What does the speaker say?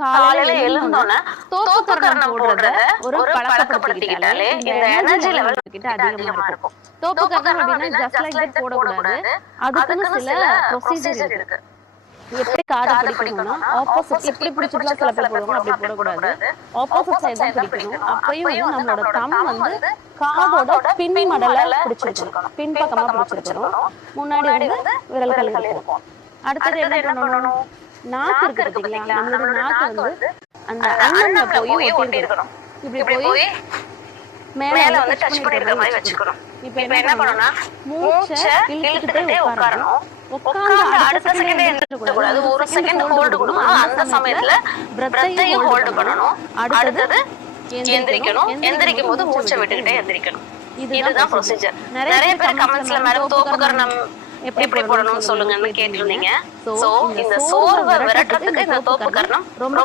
காலையில எழுந்தோன்னே தோப்பு கரணம் போடுறத ஒரு பழக்கப்படுத்திக்கிட்டாலே இந்த எனர்ஜி லெவல் கிட்ட அதிகமா இருக்கும். தோப்பு கரணம் அப்படின்னா ஜஸ்ட் லைக் போடக்கூடாது. அதுக்குன்னு சில ப்ரொசீஜர் இருக்கு. எப்படி காதை பிடிக்கணும்னா ஆப்போசிட் எப்படி பிடிச்சிட்டுலாம் சில பேர் போடுவாங்க அப்படி போடக்கூடாது. ஆப்போசிட் சைடு தான் பிடிக்கணும். அப்பயும் நம்மளோட தம் வந்து காதோட பின் மடல பிடிச்சிருக்கணும். பின் பக்கமா பிடிச்சிருக்கணும். முன்னாடி வந்து விரல்கள் இருக்கும். அடுத்தது என்ன பண்ணணும்? நாக்கு இருக்கு பாத்தீங்களா? நம்மளோட நாக்கு வந்து அந்த அண்ணன்ல போய் ஒட்டி இருக்கணும் இப்படி போய் மேல வந்து டச் பண்ணிடுற மாதிரி வச்சுக்கணும். இப்போ என்ன பண்ணணும்னா மூச்சை இழுத்துக்கிட்டே உட்காரணும். உட்கார்ந்து அடுத்த செகண்ட் கூடாது. ஒரு செகண்ட் ஹோல்டு கொடுக்கணும். அந்த சமயத்துல பிரத்தையும் ஹோல்டு பண்ணணும். அடுத்தது எந்திரிக்கணும். எந்திரிக்கும் போது மூச்சை விட்டுக்கிட்டே எந்திரிக்கணும். இதுதான் ப்ரொசீஜர் நிறைய பேர் கமெண்ட்ஸ்ல மேடம் தோப்பு எப்படி போடணும்னு சொல்லுங்கன்னு கேட்டிருந்தீங்க. சோ இந்த சோர்வை விரட்டுறதுக்கு இந்த தோப்பு கரணம் ரொம்ப